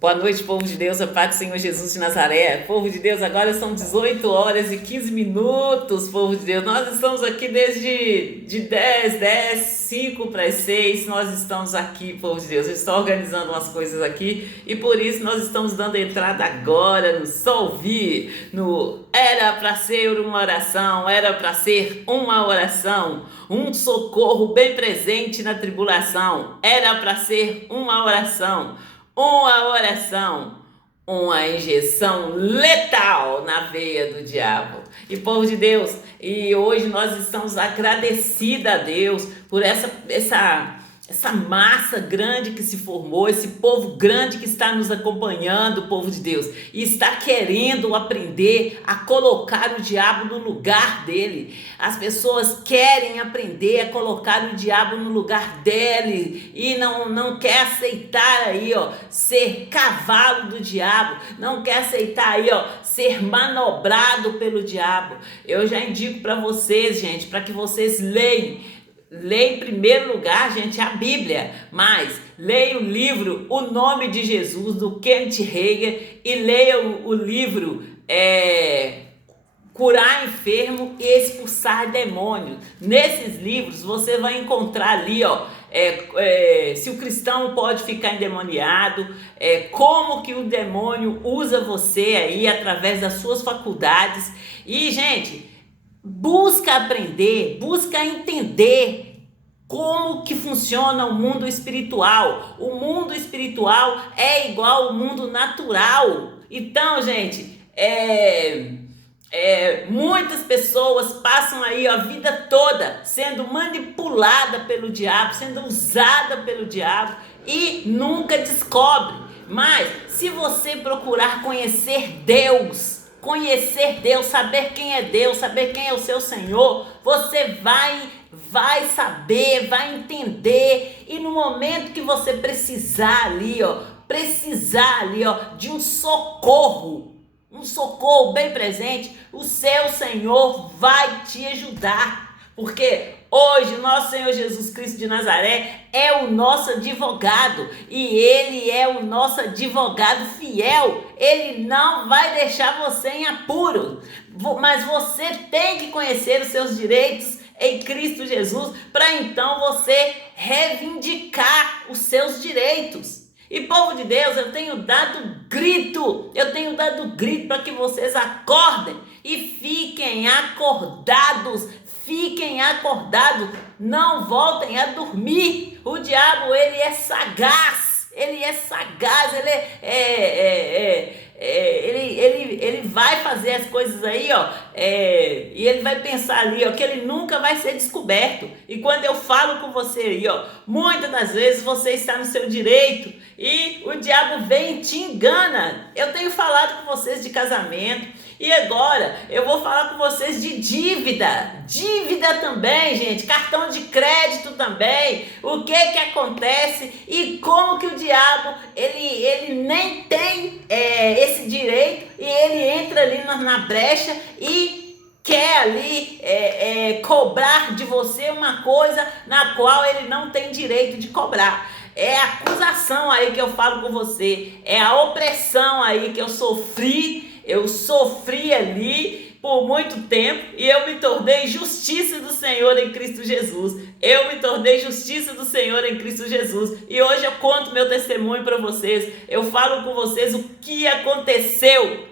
Boa noite, povo de Deus, a paz do Senhor Jesus de Nazaré. Povo de Deus, agora são 18 horas e 15 minutos, povo de Deus. Nós estamos aqui desde de 5 para as 6, nós estamos aqui, povo de Deus. Eu estou organizando umas coisas aqui e por isso nós estamos dando entrada agora no Só Ouvir, no Era para ser uma oração, era para ser uma oração, um socorro bem presente na tribulação, era para ser uma oração. Uma injeção letal na veia do diabo. E povo de Deus, e hoje nós estamos agradecidos a Deus por essa massa grande que se formou, esse povo grande que está nos acompanhando, povo de Deus, e está querendo aprender a colocar o diabo no lugar dele. As pessoas querem aprender a colocar o diabo no lugar dele e não quer aceitar aí, ser cavalo do diabo, não quer aceitar aí, ser manobrado pelo diabo. Eu já indico para vocês, gente, para que vocês leiam. Leia em primeiro lugar, gente, a Bíblia, mas leia o livro O Nome de Jesus, do Kenneth Hagin, e leia o livro Curar Enfermo e Expulsar Demônios. Nesses livros você vai encontrar ali, se o cristão pode ficar endemoniado, como que o demônio usa você aí através das suas faculdades. E, gente, busca aprender, busca entender como que funciona o mundo espiritual. O mundo espiritual é igual ao mundo natural. Então, gente, muitas pessoas passam aí a vida toda sendo manipulada pelo diabo, sendo usada pelo diabo e nunca descobre. Mas se você procurar conhecer Deus, saber quem é Deus, saber quem é o seu Senhor, você vai saber, vai entender, e no momento que você precisar ali, de um socorro bem presente, o seu Senhor vai te ajudar, porque hoje nosso Senhor Jesus Cristo de Nazaré é o nosso advogado, e Ele é o nosso advogado fiel. Ele não vai deixar você em apuro, mas você tem que conhecer os seus direitos em Cristo Jesus, para então você reivindicar os seus direitos. E povo de Deus, eu tenho dado grito para que vocês acordem e fiquem acordados, não voltem a dormir. O diabo, ele é sagaz, ele vai fazer as coisas aí, e ele vai pensar ali, que ele nunca vai ser descoberto. E quando eu falo com você aí, muitas das vezes você está no seu direito e o diabo vem e te engana. Eu tenho falado com vocês de casamento, e agora eu vou falar com vocês de dívida também, gente, cartão de crédito também. O que acontece e como que o diabo, ele nem tem esse direito, e ele entra ali na brecha e quer ali cobrar de você uma coisa na qual ele não tem direito de cobrar. É a acusação aí que eu falo com você, é a opressão aí que eu sofri ali por muito tempo, e eu me tornei justiça do Senhor em Cristo Jesus. E hoje eu conto meu testemunho para vocês. Eu falo com vocês o que aconteceu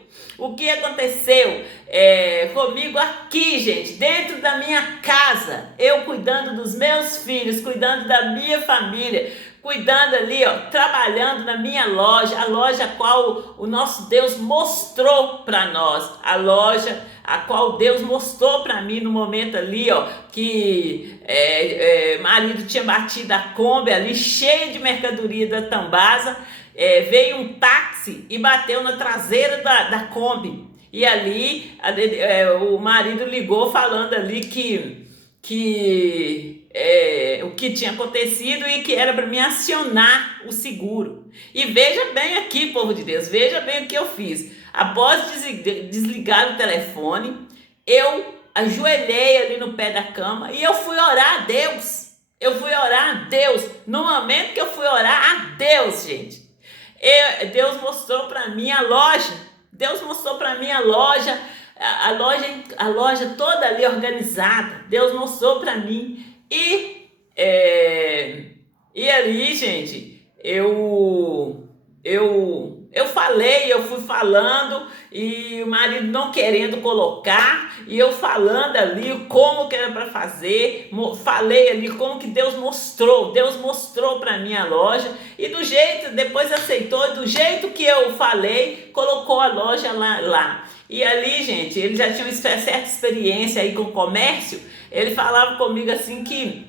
comigo aqui, gente, dentro da minha casa, eu cuidando dos meus filhos, cuidando da minha família, cuidando ali, trabalhando na minha loja, a loja a qual o nosso Deus mostrou para nós, a loja a qual Deus mostrou para mim no momento ali, que marido tinha batido a Kombi ali, cheia de mercadoria da Tambasa. Veio um táxi e bateu na traseira da Kombi, e ali o marido ligou falando ali que o que tinha acontecido e que era para me acionar o seguro. E veja bem aqui, povo de Deus, veja bem o que eu fiz. Após desligar o telefone, eu ajoelhei ali no pé da cama e eu fui orar a Deus. No momento que eu fui orar a Deus, gente, Deus mostrou para mim a loja. Deus mostrou para mim a loja, a loja toda ali organizada. Deus mostrou para mim. E ali, gente, eu fui falando e o marido não querendo colocar e eu falando ali como que era para fazer, falei ali como que Deus mostrou para mim a loja e do jeito, depois aceitou, do jeito que eu falei, colocou a loja lá. E ali, gente, ele já tinha uma certa experiência aí com o comércio, ele falava comigo assim que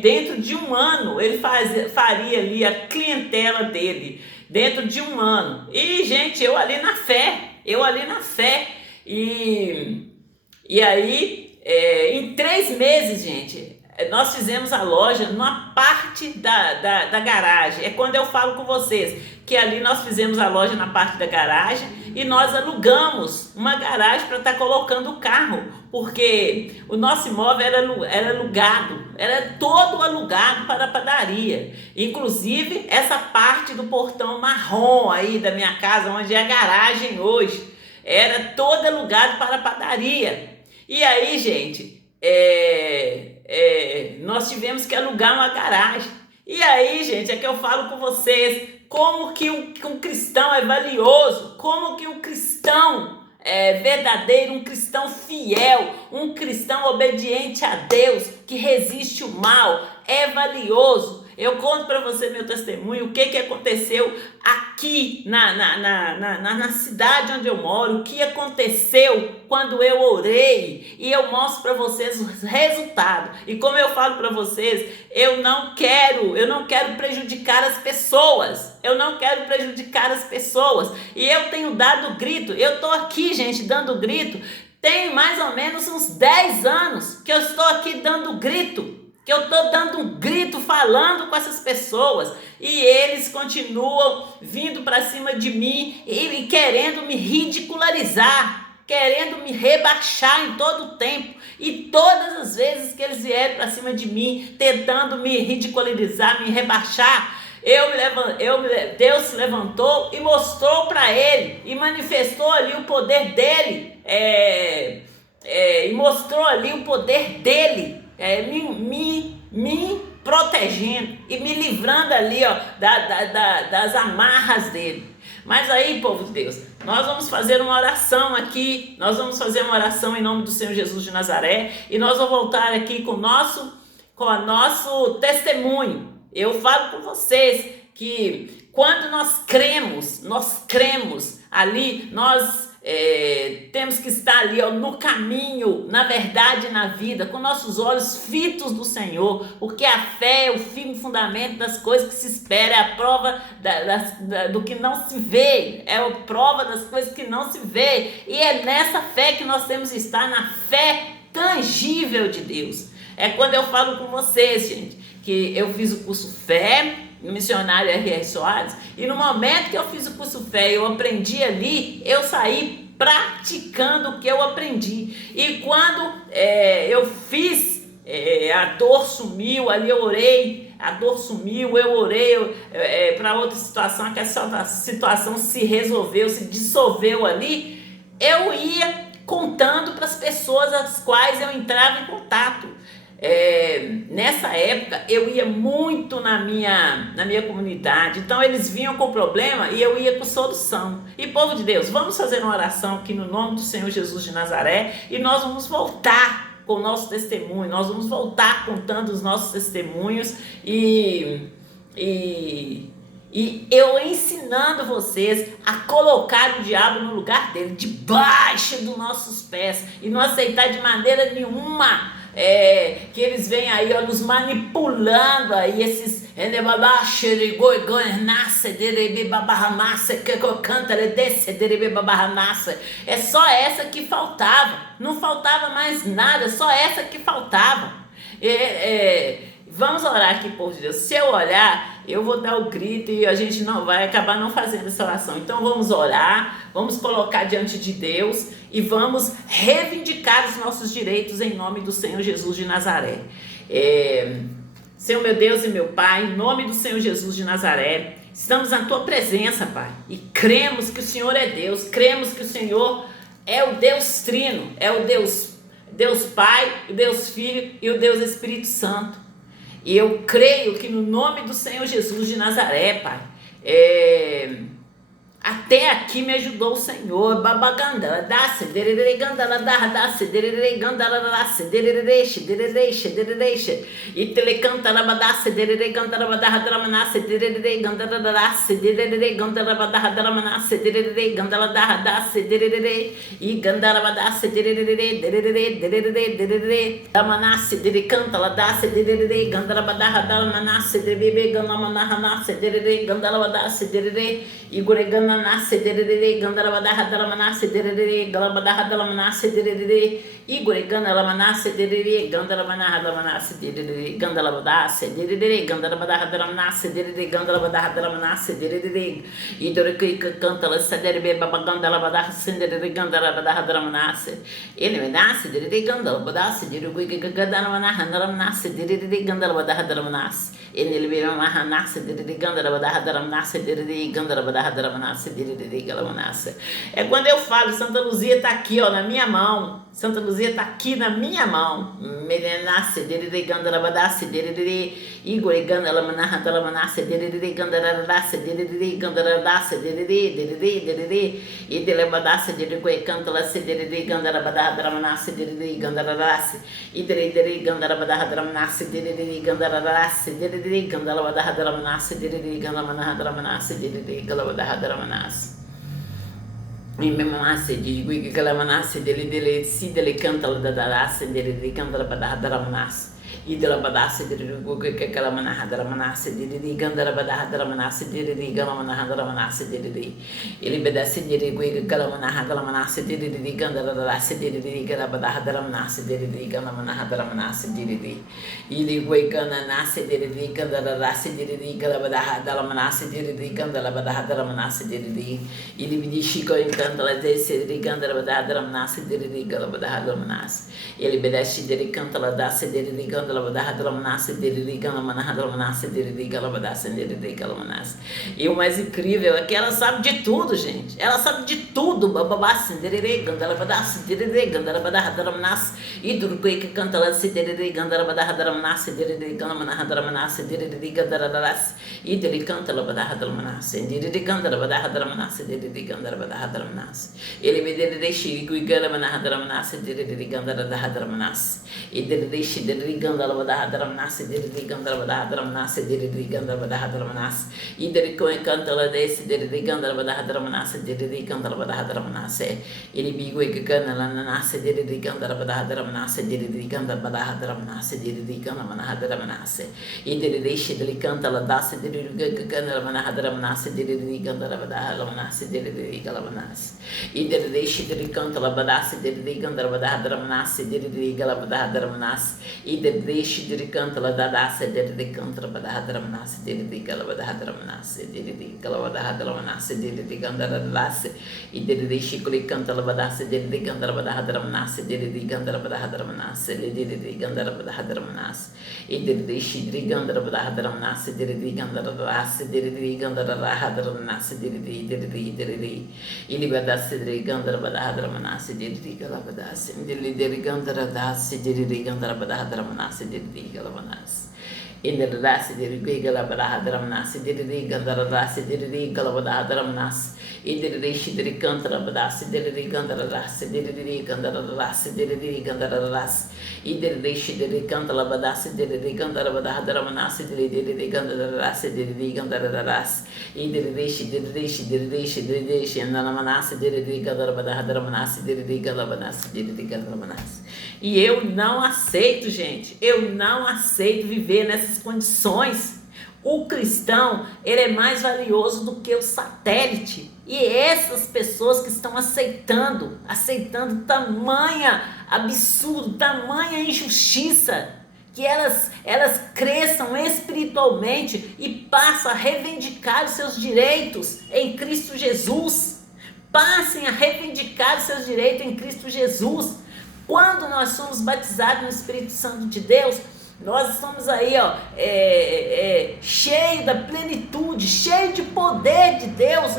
dentro de um ano ele faria ali a clientela dele, dentro de um ano. E, gente, eu ali na fé. E aí, em 3 meses, gente, nós fizemos a loja numa parte da garagem. É quando eu falo com vocês que ali nós fizemos a loja na parte da garagem e nós alugamos uma garagem para estar colocando o carro, porque o nosso imóvel era alugado, era todo alugado para a padaria. Inclusive, essa parte do portão marrom aí da minha casa, onde é a garagem hoje, era toda alugado para a padaria. E aí, gente, nós tivemos que alugar uma garagem. E aí, gente, é que eu falo com vocês como que um cristão é valioso, como que um cristão verdadeiro, um cristão fiel, um cristão obediente a Deus, que resiste o mal, é valioso. Eu conto para você meu testemunho, o que aconteceu aqui na cidade onde eu moro, o que aconteceu quando eu orei, e eu mostro para vocês os resultados. E como eu falo para vocês, eu não quero prejudicar as pessoas. E eu tenho dado grito, eu tô aqui, gente, dando grito. Tem mais ou menos uns 10 anos que eu estou aqui dando grito. Que eu estou dando um grito falando com essas pessoas e eles continuam vindo para cima de mim e querendo me ridicularizar, querendo me rebaixar em todo o tempo. E todas as vezes que eles vieram para cima de mim, tentando me ridicularizar, me rebaixar, Deus se levantou e mostrou para ele e manifestou ali o poder dele, e mostrou ali o poder dele. Me protegendo e me livrando ali, das amarras dele. Mas aí, povo de Deus, nós vamos fazer uma oração aqui, nós vamos fazer uma oração em nome do Senhor Jesus de Nazaré e nós vamos voltar aqui com o nosso testemunho. Eu falo com vocês que quando nós cremos ali, nós temos que estar ali no caminho, na verdade, na vida, com nossos olhos fitos do Senhor, porque a fé é o firme fundamento das coisas que se espera, é a prova do que não se vê, é a prova das coisas que não se vê, e é nessa fé que nós temos que estar, na fé tangível de Deus. É quando eu falo com vocês, gente, que eu fiz o curso Fé, no missionário R.R. Soares, e no momento que eu fiz o curso Fé, eu aprendi ali, eu saí praticando o que eu aprendi. E quando eu fiz, a dor sumiu, ali eu orei, a dor sumiu, eu orei para outra situação, que essa situação se resolveu, se dissolveu ali, eu ia contando para as pessoas as quais eu entrava em contato. Nessa época eu ia muito na minha comunidade, então eles vinham com problema e eu ia com solução. E povo de Deus, vamos fazer uma oração aqui no nome do Senhor Jesus de Nazaré e nós vamos voltar com o nosso testemunho, nós vamos voltar contando os nossos testemunhos e eu ensinando vocês a colocar o diabo no lugar dele, debaixo dos nossos pés, e não aceitar de maneira nenhuma que eles vêm aí nos manipulando aí, esses é só essa que faltava, não faltava mais nada, só essa que faltava. Vamos orar aqui, por Deus. Se eu olhar, eu vou dar o grito e a gente não vai acabar não fazendo essa oração. Então vamos orar, vamos colocar diante de Deus e vamos reivindicar os nossos direitos em nome do Senhor Jesus de Nazaré. Senhor meu Deus e meu Pai, em nome do Senhor Jesus de Nazaré, Estamos na tua presença, Pai, e cremos que o Senhor é Deus, cremos que o Senhor é o Deus Trino, é o Deus Pai, o Deus Filho e o Deus Espírito Santo. E eu creio que no nome do Senhor Jesus de Nazaré, Pai, até aqui me ajudou o Senhor. Babaganda, dace, derere gandala dace, derere gandala dace, derere e telecanta labadace, derere gandala badahadramanace, derere gandala dace, derere gandala badahadramanace, derere gandala dace, derere e gandala badace, derere damanace, derecanta ladace, derere gandala badahadramanace, derere gandamanace, derere gandala badace, derere e guregana nasce derere gandara badaha dalamanace derere galabadaha dalamanace derere igregana lamanace derere gandara banaha dalamanace derere gandala badace derere gandara badaha dalamanace derere gandala badaha dalamanace derere idoreke canta la sadere babagandala badaha sendere gandara badaha dalamanace ele me nasce derere gandala badace derere gandara banaha dalamanace derere gandala badaha dalamanace ele me nasce derere gandara badaha dalamanace derere gandara badaha dalamanace. É quando eu falo, Santa Luzia está aqui, ó, na minha mão. Santa Luzia está aqui na minha mão. Merenace, derere gandarabadace, derere igor gandalamanaha dalamanace, derere gandaradace, derere gandaradace, derere e delebadace, derere cantalace, derere gandarabadaha dalamanace, derere gandaradace, e derere gandarabadaha dalamanace, derere gandaradace, derere gandalabadaha dalamanace, derere gandalamanaha dalamanace, derere galabadaha dalamanace. E me manasse de que ela manasse dele se dele canta la darasse dele canta la badaha daramanasse e dela badasse dele que aquela manaha daramanasse dele gandara badaha daramanasse dele gala manaha daramanasse dele ele obedece dele que aquela manaha daramanasse dele gandara darasse dele gala badaha daramanasse dele gala manaha daramanasse dele ele que cana nasce dele gandara darasse dele gala badaha daramanasse dele gandala badaha daramanasse dele ele me diz que canta la desse dele gandara badaha daramanasse dele gala badaha daramanasse ele obedece dele canta la dasse dele gandala badaha daramanasse dele gala manaha daramanasse dele gala badasse dele gala manasse. E o mais incrível é que ela sabe de tudo, gente. Ela sabe de tudo. Bababasse dele gandala badasse dele gandala badaha daramanasse e do que canta la dele gandala badaha daramanasse dele gala manaha daramanasse dele gandala darasse e dele canta la badaha daramanasse dele gandala badaha daramanasse dele gandala badaha daramanasse. Ele me dele deixa e gala manaha daramanasse dele gandala badaha daramanasse e dele deixa dele gandala badaha daramanasse dele gandala badaha daramanasse dele gandala badaha daramanasse e dele canta la desse dele gandala badaha daramanasse dele gandala badaha daramanasse ele bigo e cana la nasce dele gandala badaha daramanasse dele gandala badaha daramanasse dele gandala manaha daramanasse e dele deixa dele canta la dasse dele gandala manaha daramanasse dele gandala badaha daramanasse dele gandala manasse e dele deixa dele canta la badasse dele gandala badaha daramanasse dele gandala badaha daramanasse e dele deixa dele canta la dadasse dele canta la badaha daramanasse dele gandala badaha daramanasse dele gandala badaha daramanasse dele gandala dadasse e dele deixa que ele canta la badasse dele gandala badaha daramanasse dele gandala badaha daramanasse dele gandala badaha daramanasse e dele deixa dele gandala badaha daramanasse dele gandala dadasse dele gandala badaha daramanasse dele ele badasse dele gandala badaha daramanasse dele gandala badasse dele gandala dadasse dele gandala badaha daramanasse dele gandala badasse indra dadasse dele gandala badaha daramanasse dele gandala dadasse dele gandala badaha daramanasse e dele deixa dele canta la badasse dele gandala dadasse dele gandala dadasse dele gandala dadasse e dele deixa dele canta la badasse dele gandala badaha daramanasse dele gandala dadasse dele gandala dadasse e dele deixa andala manasse dele gandala badaha daramanasse dele gandala badasse dele gandala manasse. E eu não aceito, gente, eu não aceito viver nessas condições. O cristão, ele é mais valioso do que o satélite. E essas pessoas que estão aceitando tamanha absurdo, tamanha injustiça, que elas cresçam espiritualmente e passam a reivindicar os seus direitos em Cristo Jesus. Passem a reivindicar os seus direitos em Cristo Jesus. Quando nós somos batizados no Espírito Santo de Deus, Nós estamos aí, ó, cheio da plenitude, cheio de poder de Deus.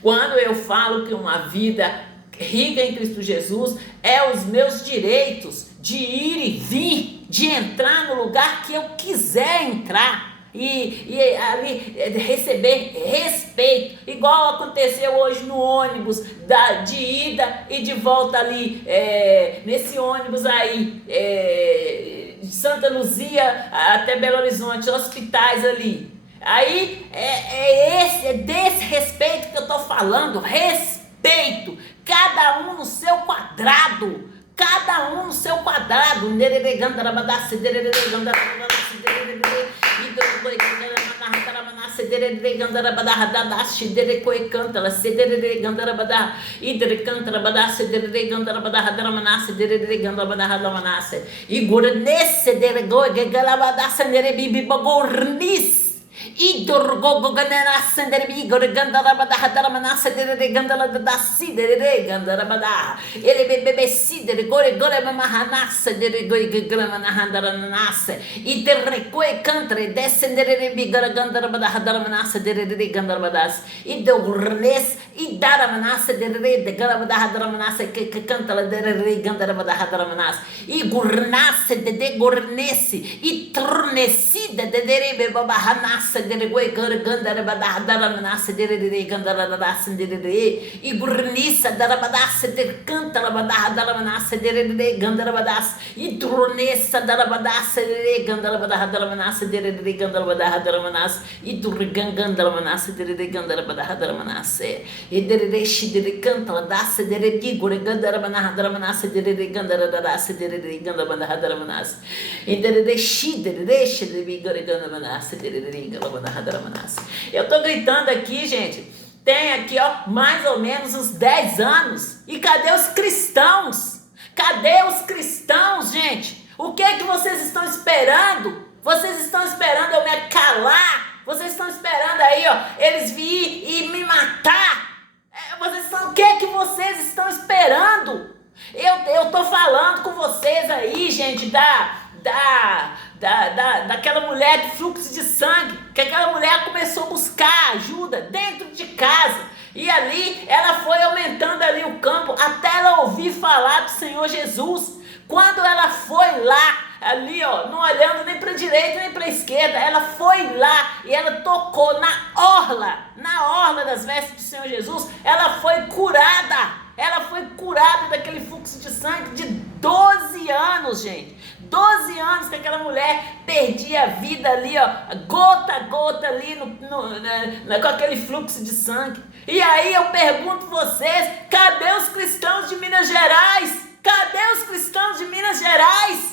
Quando eu falo que uma vida rica em Cristo Jesus é os meus direitos de ir e vir, de entrar no lugar que eu quiser entrar e ali receber respeito, igual aconteceu hoje no ônibus de ida e de volta ali, nesse ônibus aí, de Santa Luzia até Belo Horizonte, hospitais ali. Aí é desse respeito que eu tô falando, respeito, cada um no seu quadrado, Eu tô gritando aqui, gente, tem aqui, ó, mais ou menos uns 10 anos. E cadê os cristãos? Cadê os cristãos, gente? O que é que vocês estão esperando? Vocês estão esperando eu me calar? Vocês estão esperando aí, ó, eles vir e me matar? O que é que vocês estão esperando? Eu tô falando com vocês aí, gente, daquela mulher de fluxo de sangue, que aquela mulher começou a buscar ajuda dentro de casa, e ali ela foi aumentando ali o campo, até ela ouvir falar do Senhor Jesus. Quando ela foi lá, ali ó, não olhando nem para a direita nem para a esquerda, ela foi lá e ela tocou na orla das vestes do Senhor Jesus, ela foi curada daquele fluxo de sangue de 12 anos, gente. 12 anos que aquela mulher perdia a vida ali, ó, gota a gota ali com aquele fluxo de sangue. E aí eu pergunto vocês, cadê os cristãos de Minas Gerais? Cadê os cristãos de Minas Gerais?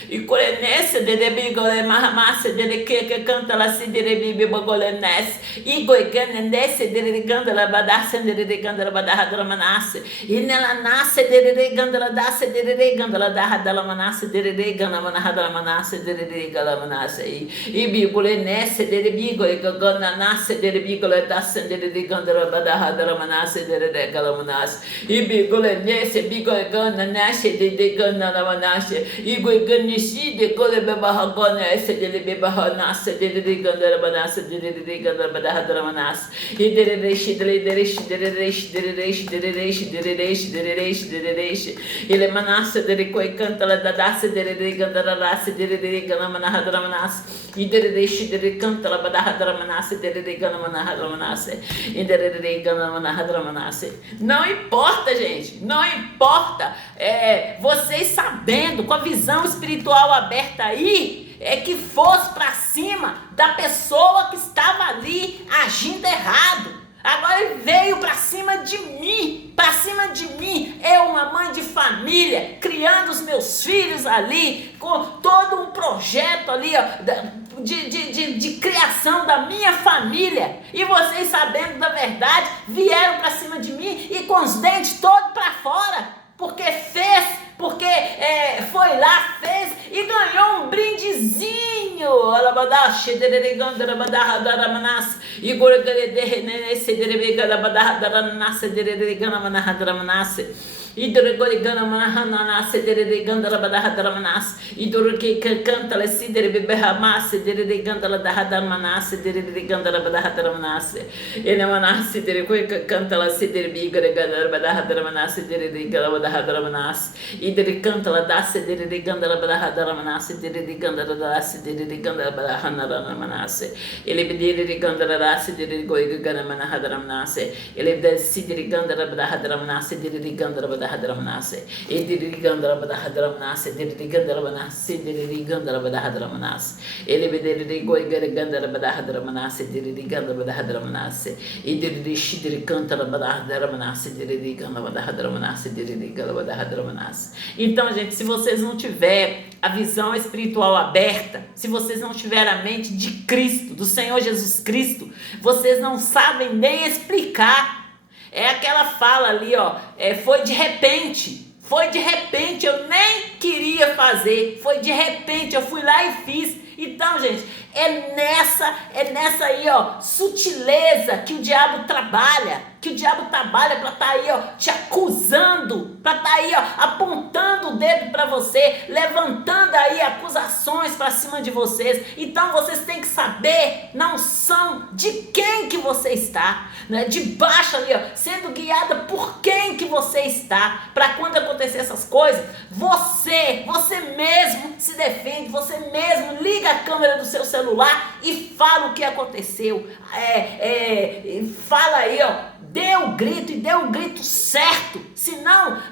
E corenesse de bigole mahamasse de que canta la si de bibi bogolenes e goiganenesse de gandala badasse de gandala badahadramanasse e nela nasce de gandala dasse de gandala dahadramanasse de gandala hadramanasse de galamanasse e bigolenesse de bigole gananasse de bigole dasse de gandala badahadramanasse de galamanasse e bigolenesse bigole gananasse de gandala manasse e goiganishi de gole bebahagonesse de bebahanasse de gandala banasse de gandala badahadramanasse e ele manasse de coi canta la dadasse de gandala rasse de galamanahadramanas e de canta la badahadramanasse de galamanahadramanas e de Não importa, gente, não importa. Vocês sabendo, com a visão espiritual aberta aí, que fosse para cima da pessoa que estava ali agindo errado. Agora ele veio para cima de mim, eu, uma mãe de família, criando os meus filhos ali, com todo um projeto ali, ó, de criação da minha família, e vocês sabendo da verdade, vieram para cima de mim e com os dentes todos para fora, porque foi lá, fez e ganhou um brindezinho. Idorigana manahana sedereganda la badahadamanas idorike canta la siderebehamas sedereganda la dahadamanas sedereganda la badahadamanas enemanas sedereke canta la siderebiganda la badahadamanas sedereganda la badahadamanas idoricanta la da sedereganda la badahadamanas sedereganda la sedereganda la badahadamanas ele bedereganda la sedereganda manahadamanas ele bedereganda la badahadamanas sedereganda la Hadramanasse, e dirigando a Badahadramanasse, dirigando a Manasse, dirigando a Badahadramanasse, ele bederigo e gargando a Badahadramanasse, dirigando a Badahadramanasse, e dirigando a Badahadramanasse, dirigando a Badahadramanasse, dirigando a Badahadramanasse. Então, gente, se vocês não tiverem a visão espiritual aberta, se vocês não tiverem a mente de Cristo, do Senhor Jesus Cristo, vocês não sabem nem explicar. É aquela fala ali, ó, foi de repente, eu nem queria fazer, foi de repente, eu fui lá e fiz. Então, gente, é nessa aí, ó, sutileza que o diabo trabalha, para estar aí, ó, te acusando, para estar aí, ó, apontando o dedo para você, levantando aí acusações para cima de vocês. Então, vocês têm que saber na unção de quem que você está, né? Debaixo ali, ó, sendo guiada por quem que você está, para quando acontecer essas coisas, você mesmo se defende, você mesmo liga a câmera do seu celular e fala o que aconteceu, fala aí, ó, dê o grito certo, senão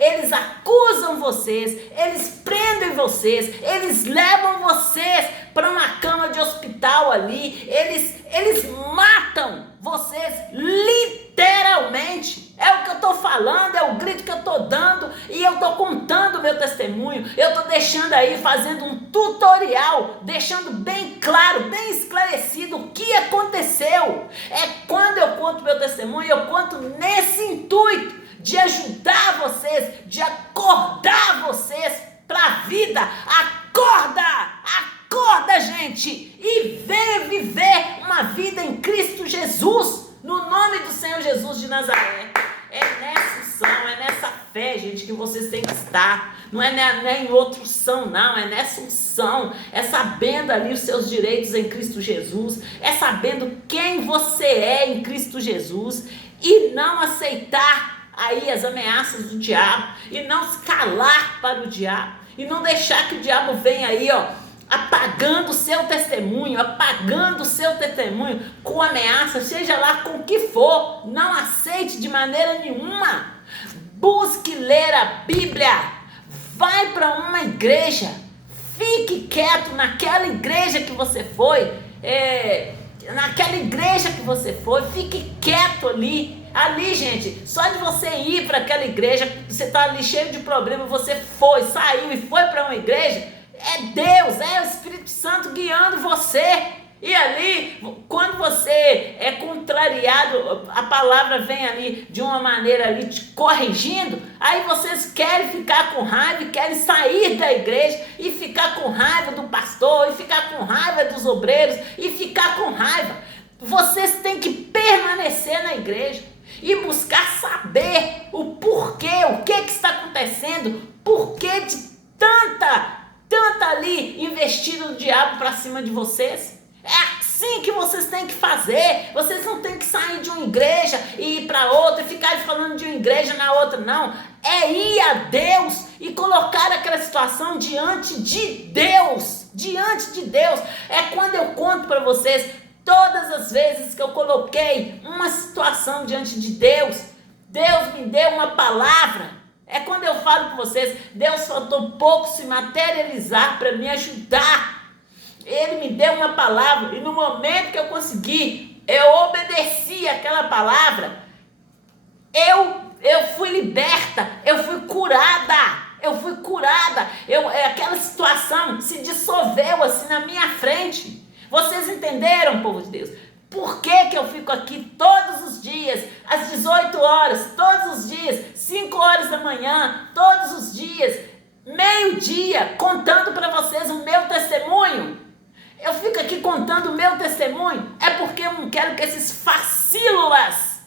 eles acusam vocês, eles prendem vocês, eles levam vocês para uma cama de hospital ali, eles matam vocês literalmente. É o que eu estou falando, é o grito que eu estou dando, e eu estou contando o meu testemunho, eu estou deixando aí, fazendo um tutorial, deixando bem claro, bem esclarecido o que aconteceu. Quando eu conto meu testemunho, eu conto nesse intuito de ajudar vocês, de acordar vocês para a vida. Acorda, gente, e venha viver uma vida em Cristo Jesus, no nome do Senhor Jesus de Nazaré. É nessa unção, é nessa fé, gente, que vocês têm que estar. Não é em outra unção, não. É nessa unção. É sabendo ali os seus direitos em Cristo Jesus. É sabendo quem você é em Cristo Jesus. E não aceitar aí as ameaças do diabo. E não se calar para o diabo. E não deixar que o diabo venha aí, ó, apagando o seu testemunho com ameaça, seja lá com o que for. Não aceite de maneira nenhuma. Busque ler a Bíblia. Vai para uma igreja. Fique quieto naquela igreja que você foi. Fique quieto ali. Ali, gente, só de você ir para aquela igreja, você está ali cheio de problema, você saiu e foi para uma igreja. É Deus, é o Espírito Santo guiando você. E ali, quando você é contrariado, a palavra vem ali de uma maneira ali te corrigindo, aí vocês querem ficar com raiva e querem sair da igreja e ficar com raiva do pastor, e ficar com raiva dos obreiros, e ficar com raiva. Vocês têm que permanecer na igreja e buscar saber o porquê, o que está acontecendo, porquê de tanta ali investindo o diabo para cima de vocês. É assim que vocês têm que fazer. Vocês não têm que sair de uma igreja e ir para outra e ficar falando de uma igreja na outra, não. É ir a Deus e colocar aquela situação diante de Deus. É quando eu conto para vocês Todas as vezes que eu coloquei uma situação diante de Deus, Deus me deu uma palavra. É quando eu falo com vocês, Deus faltou pouco se materializar para me ajudar. Ele me deu uma palavra e no momento que eu consegui, eu obedeci aquela palavra, eu fui liberta, eu fui curada. Aquela situação se dissolveu assim na minha frente. Vocês entenderam, povo de Deus? Por que eu fico aqui todos os dias, às 18 horas, todos os dias, 5 horas da manhã, todos os dias, meio-dia, contando para vocês o meu testemunho? Eu fico aqui contando o meu testemunho, é porque eu não quero que esses facílulas,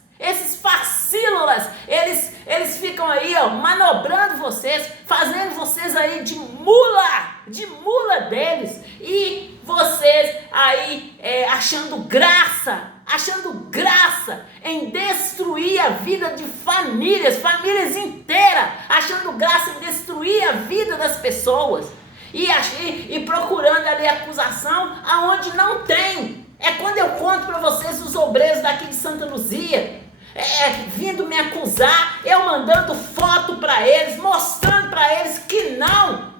eles ficam aí, ó, manobrando vocês, fazendo vocês aí de mula deles, e vocês aí achando graça em destruir a vida de famílias inteiras, achando graça em destruir a vida das pessoas, e procurando ali acusação aonde não tem. É quando eu conto para vocês os obreiros daqui de Santa Luzia, vindo me acusar, eu mandando foto para eles, mostrando para eles que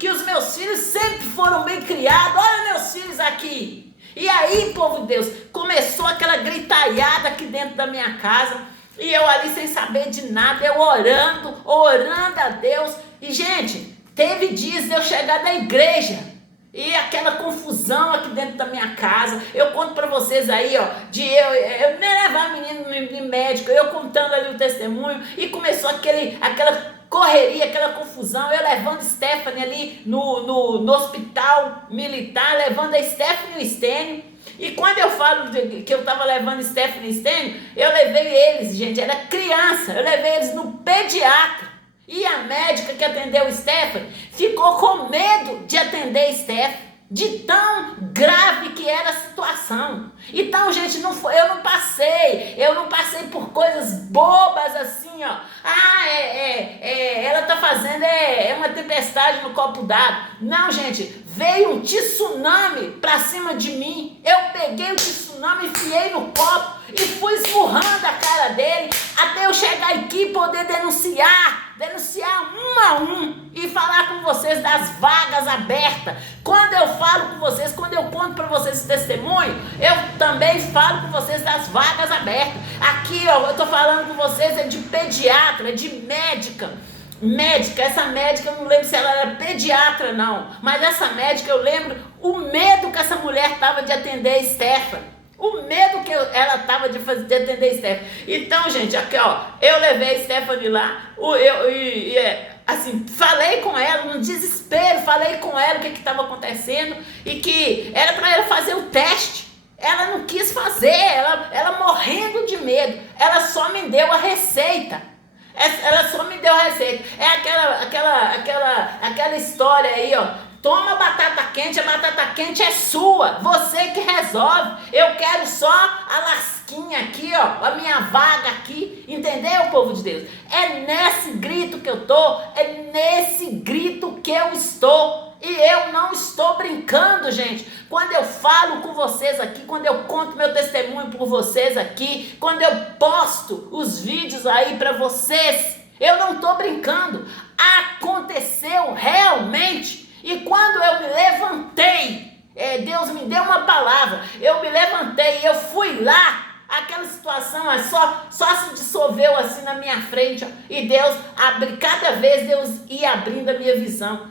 os meus filhos sempre foram bem criados, olha meus filhos aqui. E aí, povo de Deus, começou aquela gritalhada aqui dentro da minha casa, e eu ali sem saber de nada, eu orando a Deus, e gente, teve dias de eu chegar da igreja, e aquela confusão aqui dentro da minha casa, eu conto para vocês aí, ó, de eu me levar o menino no médico, eu contando ali o testemunho, e começou aquela correria, aquela confusão, eu levando Stephanie ali no hospital militar, levando a Stephanie e o Stênio, e quando eu falo que eu estava levando Stephanie e Stênio, eu levei eles, gente, era criança, eu levei eles no pediatra. E a médica que atendeu o Stephanie ficou com medo de atender Stephanie, de tão grave que era a situação. Então, gente, eu não passei por coisas bobas assim, ó. Ela tá fazendo uma tempestade no copo d'água. Não, gente, veio um tsunami pra cima de mim. Eu peguei o tsunami, enfiei no copo e fui esmurrando a cara dele até eu chegar aqui e poder denunciar um a um e falar com vocês das vagas abertas. Quando eu falo com vocês, quando eu conto para vocês esse testemunho, eu também falo com vocês das vagas abertas. Aqui, ó, eu tô falando com vocês de pediatra, de médica, essa médica, eu não lembro se ela era pediatra não, mas essa médica eu lembro o medo que essa mulher tava de atender a Stephanie. O medo que ela estava de atender Stephanie. Então, gente, aqui, ó, eu levei a Stephanie lá, assim, falei com ela, no desespero, falei com ela o que estava acontecendo e que era para ela fazer o teste. Ela não quis fazer, ela morrendo de medo, ela só me deu a receita. É aquela história aí, ó. Toma batata quente, a batata quente é sua, você que resolve. Eu quero só a lasquinha aqui, ó, a minha vaga aqui, entendeu, povo de Deus? É nesse grito que eu tô, é nesse grito que eu estou. E eu não estou brincando, gente. Quando eu falo com vocês aqui, quando eu conto meu testemunho por vocês aqui, quando eu posto os vídeos aí para vocês, eu não estou brincando. Aconteceu realmente. E quando eu me levantei, Deus me deu uma palavra, eu me levantei, eu fui lá, aquela situação só se dissolveu assim na minha frente, ó, e Deus cada vez Deus ia abrindo a minha visão,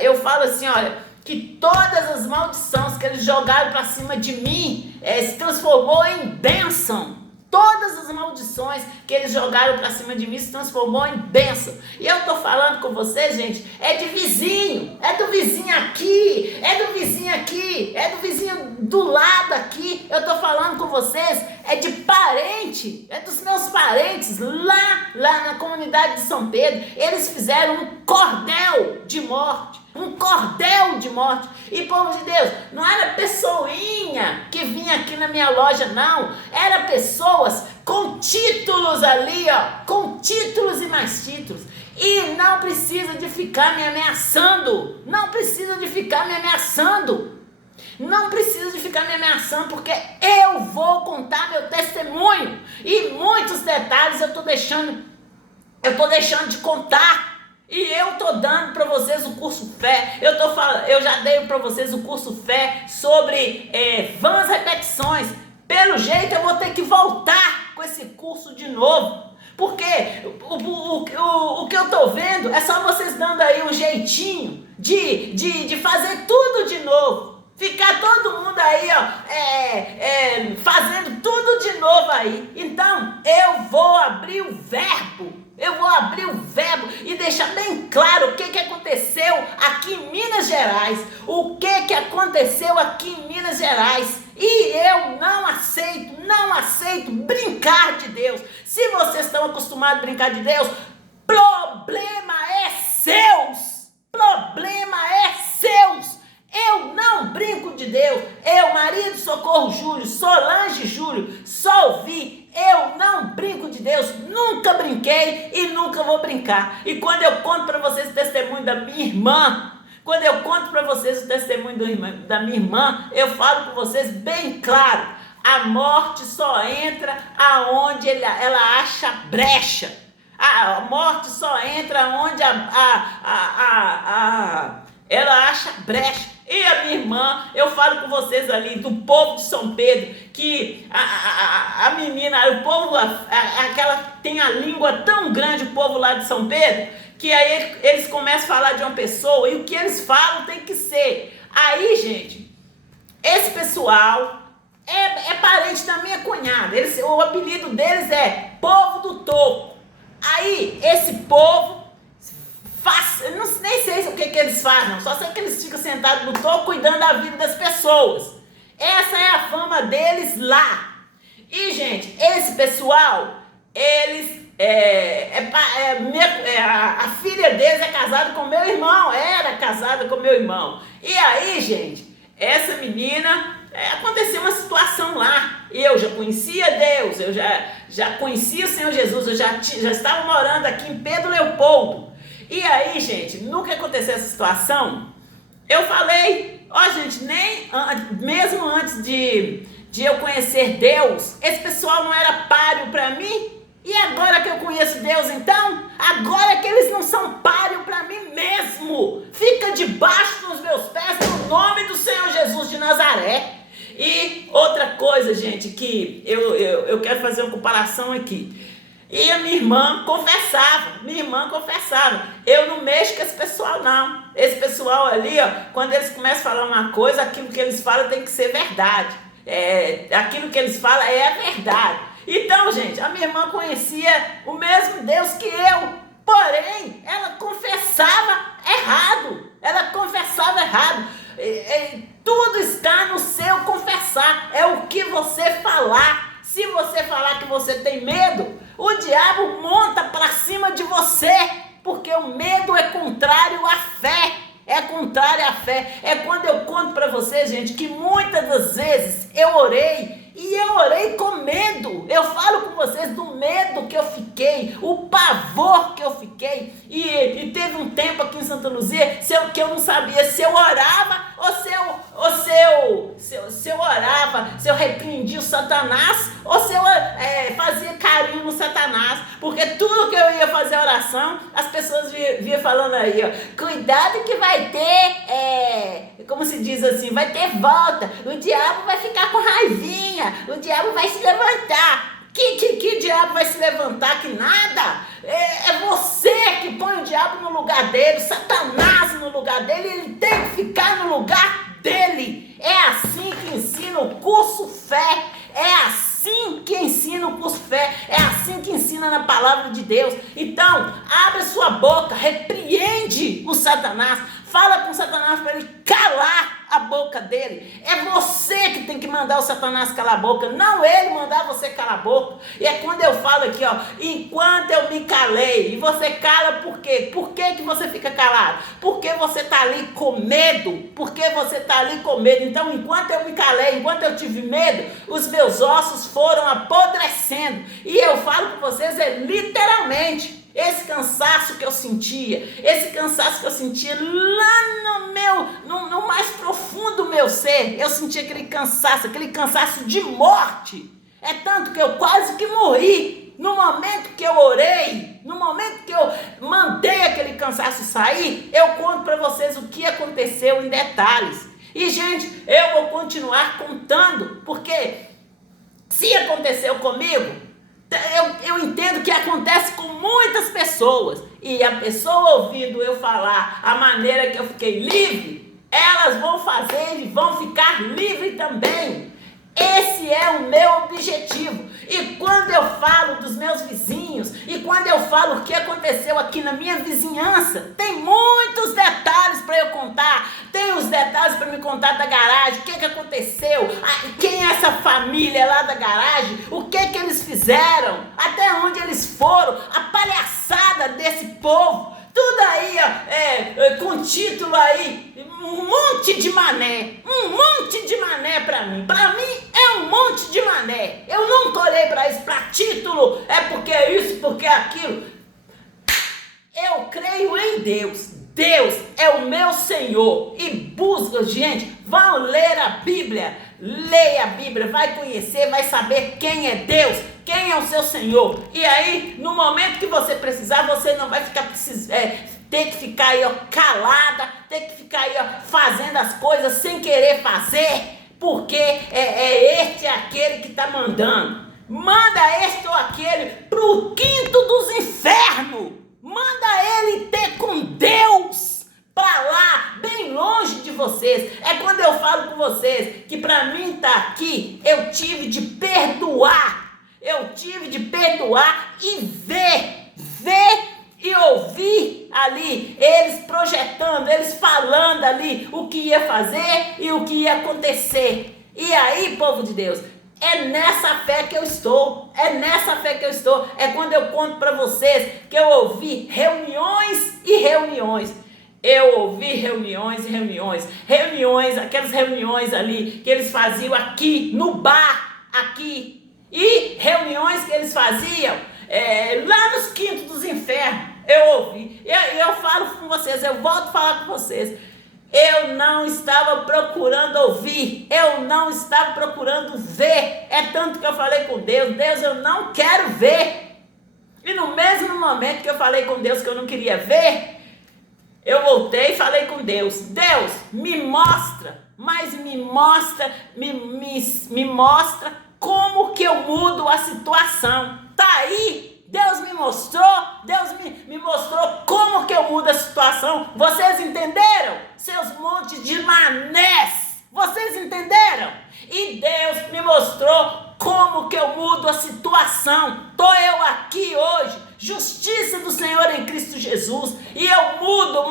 eu falo assim, olha, que todas as maldições que eles jogaram para cima de mim, se transformou em bênção. Todas as maldições que eles jogaram para cima de mim se transformou em bênção. E eu estou falando com vocês, gente, é de vizinho, é do vizinho aqui, é do vizinho do lado aqui. Eu estou falando com vocês, é de parente, é dos meus parentes lá na comunidade de São Pedro. Eles fizeram um cordel de morte. E, povo de Deus, não era pessoinha que vinha aqui na minha loja, não. Era pessoas com títulos ali, ó, com títulos e mais títulos. E não precisa de ficar me ameaçando. Não precisa de ficar me ameaçando, porque eu vou contar meu testemunho. E muitos detalhes eu tô deixando de contar. E eu tô dando para vocês o curso Fé. Eu já dei para vocês o curso Fé sobre vãs repetições. Pelo jeito eu vou ter que voltar com esse curso de novo. Porque o que eu tô vendo é só vocês dando aí um jeitinho de fazer tudo de novo. Ficar todo mundo aí, fazendo tudo de novo aí. Então, eu vou abrir o verbo. E deixar bem claro o que aconteceu aqui em Minas Gerais. O que aconteceu aqui em Minas Gerais. E eu não aceito brincar de Deus. Se vocês estão acostumados a brincar de Deus, problema é seus. Eu não brinco de Deus. Maria de Socorro Júlio, Solange Júlio, Solvi, eu não brinco de Deus. Nunca brinquei e nunca vou brincar. E quando eu conto para vocês o testemunho da minha irmã, da minha irmã, eu falo para vocês bem claro: a morte só entra aonde ela acha brecha. A morte só entra onde ela acha brecha. E a minha irmã, eu falo com vocês ali do povo de São Pedro, que a menina, o povo, aquela tem a língua tão grande, o povo lá de São Pedro, que aí eles começam a falar de uma pessoa e o que eles falam tem que ser. Aí, gente, esse pessoal é parente da minha cunhada. O apelido deles é Povo do Toco. Aí, esse povo eu nem sei o que eles fazem, só sei que eles ficam sentados no toco cuidando da vida das pessoas. Essa é a fama deles lá. E, gente, esse pessoal, eles a filha deles é casada com meu irmão, era casada com meu irmão. E aí, gente, essa menina, aconteceu uma situação lá. Eu já conhecia Deus, eu já conhecia o Senhor Jesus, eu já estava morando aqui em Pedro Leopoldo. E aí, gente, nunca aconteceu essa situação. Eu falei, gente, mesmo antes de eu conhecer Deus, esse pessoal não era páreo para mim. E agora que eu conheço Deus, então, agora que eles não são páreo para mim mesmo, fica debaixo dos meus pés no nome do Senhor Jesus de Nazaré. E outra coisa, gente, que eu quero fazer uma comparação aqui. E a minha irmã confessava, eu não mexo com esse pessoal não. Esse pessoal ali, quando eles começam a falar uma coisa, aquilo que eles falam tem que ser verdade. Aquilo que eles falam é a verdade. Então, gente, a minha irmã conhecia o mesmo Deus que eu, porém, ela confessava errado. Tudo está no seu confessar, é o que você falar. Se você falar que você tem medo, o diabo monta para cima de você, porque o medo é contrário à fé. É quando eu conto para você, gente, que muitas das vezes eu orei com medo. Eu falo com vocês do medo que eu fiquei, o pavor que eu fiquei. E teve um tempo aqui em Santa Luzia que eu não sabia se eu orava se eu repreendia o Satanás ou se eu fazia carinho no Satanás. Porque tudo que eu ia fazer oração, as pessoas vinham falando aí, cuidado que vai ter, como se diz assim, vai ter volta, o diabo vai ficar com raivinha, o diabo vai se levantar. Que diabo vai se levantar? Que nada. É você que põe o diabo no lugar dele, o Satanás no lugar dele, ele tem que ficar no lugar dele. É assim que ensina o curso Fé. É assim que ensina na palavra de Deus. Então, abre sua boca, repreende o Satanás, fala com o Satanás para ele calar a boca dele. É você que tem que mandar o Satanás calar a boca, não ele mandar você calar a boca. E é quando eu falo aqui, enquanto eu me calei, e você cala por quê? Por que você fica calado? Porque você está ali com medo. Então, enquanto eu me calei, enquanto eu tive medo, os meus ossos foram apodrecendo. E eu falo com vocês, literalmente. Esse cansaço que eu sentia, lá no mais profundo do meu ser, eu sentia aquele cansaço de morte. É tanto que eu quase que morri. No momento que eu orei, no momento que eu mandei aquele cansaço sair, eu conto para vocês o que aconteceu em detalhes. E, gente, eu vou continuar contando, porque se aconteceu comigo, eu entendo que acontece com muitas pessoas. E a pessoa ouvindo eu falar a maneira que eu fiquei livre, elas vão fazer e vão ficar livres também. Esse é o meu objetivo. E quando eu falo dos meus vizinhos, e quando eu falo o que aconteceu aqui na minha vizinhança, tem muitos detalhes para eu contar. Tem os detalhes para me contar da garagem, o que aconteceu, quem é essa família lá da garagem, o que eles fizeram, até onde eles foram, a palhaçada desse povo. Tudo aí, com título aí, um monte de mané para mim. Para mim é um monte de mané. Eu nunca olhei para isso, para título, é porque é isso, porque é aquilo. Eu creio em Deus. Deus é o meu Senhor. E busca, gente, vão ler a Bíblia. Leia a Bíblia, vai conhecer, vai saber quem é Deus, quem é o seu Senhor. E aí, no momento que você precisar, você não vai ficar ter que ficar aí calada, ter que ficar aí fazendo as coisas sem querer fazer, porque este é aquele que está mandando. Manda este ou aquele pro quinto dos infernos. Manda ele ter com Deus. Para lá, bem longe de vocês. É quando eu falo com vocês que para mim estar aqui, eu tive de perdoar. Eu tive de perdoar e ver e ouvir ali, eles projetando, eles falando ali o que ia fazer e o que ia acontecer. E aí, povo de Deus, é nessa fé que eu estou. É quando eu conto para vocês que eu ouvi reuniões e reuniões. Eu ouvi reuniões, aquelas reuniões ali que eles faziam aqui no bar, aqui. E reuniões que eles faziam lá nos quintos dos infernos. Eu ouvi. Eu falo com vocês, eu volto a falar com vocês. Eu não estava procurando ouvir, eu não estava procurando ver. É tanto que eu falei com Deus, eu não quero ver. E no mesmo momento que eu falei com Deus que eu não queria ver, eu voltei e falei com Deus. Deus, me mostra, mas me mostra como que eu mudo a situação. Tá aí, Deus me mostrou como que eu mudo a situação. Vocês entenderam? Seus montes de manés, vocês entenderam? E Deus me mostrou como que eu mudo a situação. Tô eu aqui hoje, justiça do Senhor em Cristo Jesus, e eu mudo,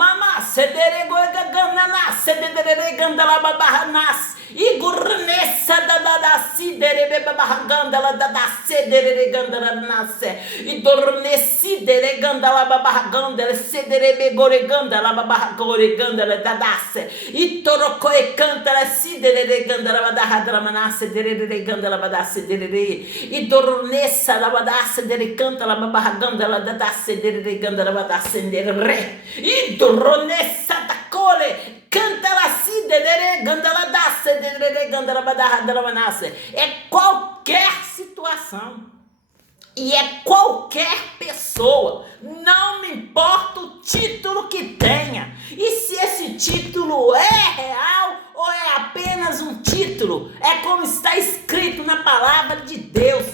e gurnessa da siderebe barraganda la da sedereganda la nasce e dorneci dereganda la barraganda la sederebe goreganda la barragoreganda la da dace e torocoe canta la sidereganda la barraganda la nasce dereganda la badace derere e dornessa la badace derecanta la barraganda la da dace dereganda la badace derere e dornessa da cole canta la siderere gandala dace derere gandala badahadala manasse. É qualquer situação e é qualquer pessoa, não me importa o título que tenha, e se esse título é real ou é apenas um título, é como está escrito na palavra de Deus.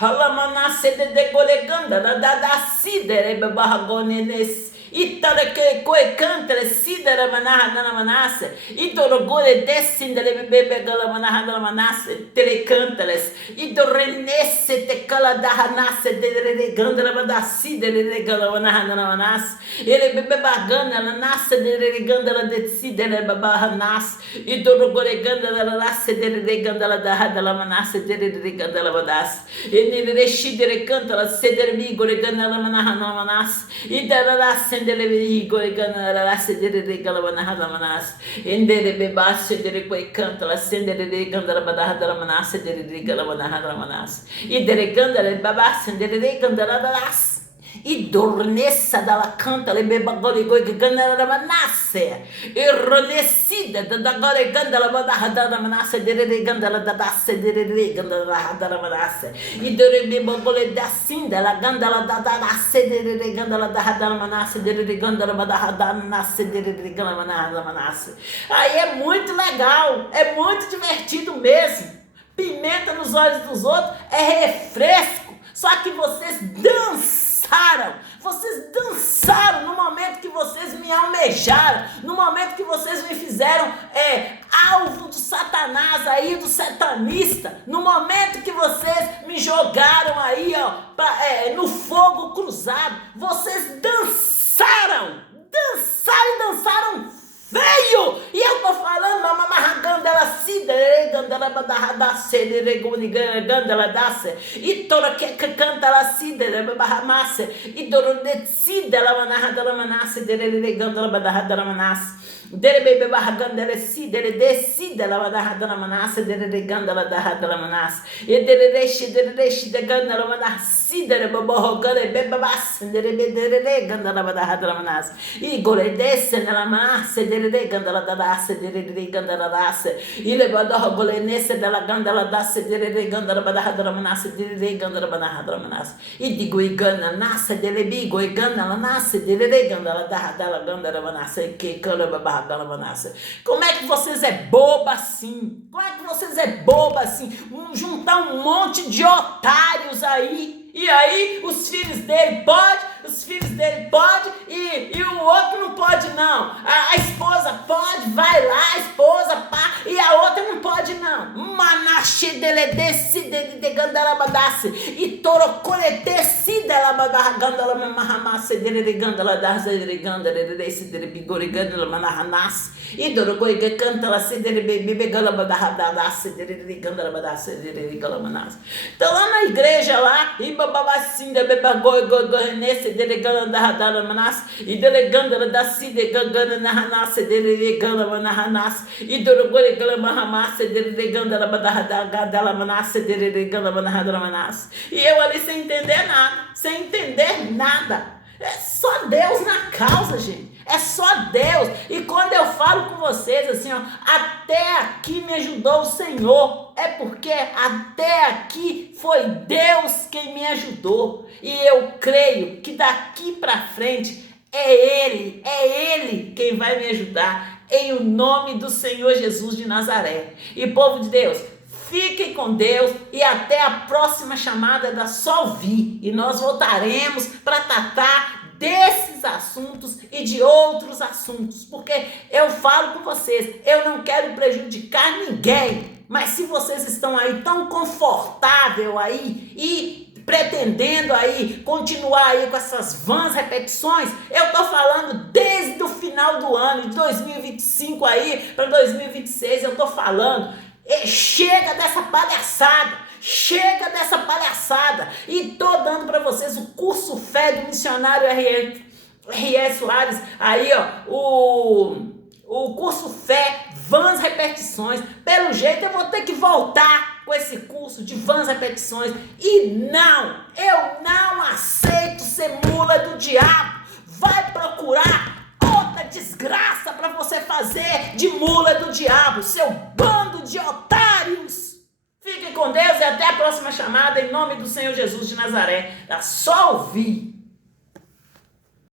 Halamanasse de goleganda da sidere barragonenes Itaraque coecanta sidera manahana manasse itorogore descendere bebe galamanaha manasse telecantares idorenesse te caladahanasse de gandra badassi de galamanaha manasse ele bebe bagana nasce de gandra de sidere babahanas idorogore gandra nasce de gandra da manasse de gandra badas ele reshidere canta la sedermi gore gandra manaha manasse idara Endele go egana la sedere galabana manas endele bebasse dele coi canta la sendere gandara badahadara manas dele galabana manas e dele gandara babasse dele gandara das E dornessa dalla canta le beba gore goi che ganda la manasse. Erronecida da gore ganda la bada manasse de re ganda la dasse de re ganda la manasse. E dore beba gole da sinda la ganda la dasse de re ganda la manasse de re ganda la bada manasse de re ganda la manasse. Aí é muito legal, é muito divertido mesmo. Pimenta nos olhos dos outros é refresco. Só que vocês dançaram no momento que vocês me almejaram, no momento que vocês me fizeram alvo do Satanás aí, do satanista, no momento que vocês me jogaram aí, no fogo cruzado. Vocês dançaram feio! E eu tô falando, mamamahagandela sidere, e toda que canta la sidere, bahamase, e dorodecida la manahadala manasse, dere gandala badahadala manasse. Dere bebe barragandela sidere decida la badahadala manasse, dere gandala dahadala manasse, e dere deixe de gandala manasse, dere baborrogale bebabasse, dere gandala badahadala manasse, e goledesse nela manasse, dere gandala dadasse, dere gandala dasse, e lebador golenesse dela gandala dasse, dere gandala badahadala manasse, dere gandala badahadala manasse, e digo e gana nasce, dere bigo e gandala nasce, dere gandala dahadala gandala manasse, que cana babarra. Como é que vocês é boba assim? Como é que vocês é boba assim? Juntar um monte de otários aí. E aí os filhos dele pode e o outro não pode não. A esposa pode, vai lá, a esposa pá, e a outra não pode não. Manache dele decide de gandarabadasse e torocoletesse dela badargandala mamahamasse dele gandala dele gandala desse dele bigorigandala manahanasse e dorogoiga canta la sedere bebe gala badaradasse dele gandala badasse dele galamanasse. Então lá na igreja lá e babacinda bebagoi nesse delegando da radara manas e delegando da cide gangana na hanase delegando na hanase e dorogole galama hamase delegando da badahada dela manase delegando na radara manas. E eu ali sem entender nada. É só Deus na causa, gente. É só Deus. E quando eu falo com vocês assim, até aqui me ajudou o Senhor, é porque até aqui foi Deus quem me ajudou. E eu creio que daqui para frente é Ele quem vai me ajudar, em o nome do Senhor Jesus de Nazaré. E povo de Deus, fiquem com Deus e até a próxima chamada da Só Ouvir. E nós voltaremos para tratar desses assuntos e de outros assuntos, porque eu falo com vocês, eu não quero prejudicar ninguém, mas se vocês estão aí tão confortável aí e pretendendo aí continuar aí com essas vãs repetições, eu tô falando desde o final do ano de 2025 aí para 2026, eu tô falando, chega dessa palhaçada. E tô dando para vocês o curso Fé do missionário R.E. Soares. Aí, o curso Fé, vãs repetições. Pelo jeito eu vou ter que voltar com esse curso de vãs repetições. E eu não aceito ser mula do diabo. Vai procurar outra desgraça para você fazer de mula do diabo, seu bando de otários. Fiquem com Deus e até a próxima chamada, em nome do Senhor Jesus de Nazaré. Só ouvir.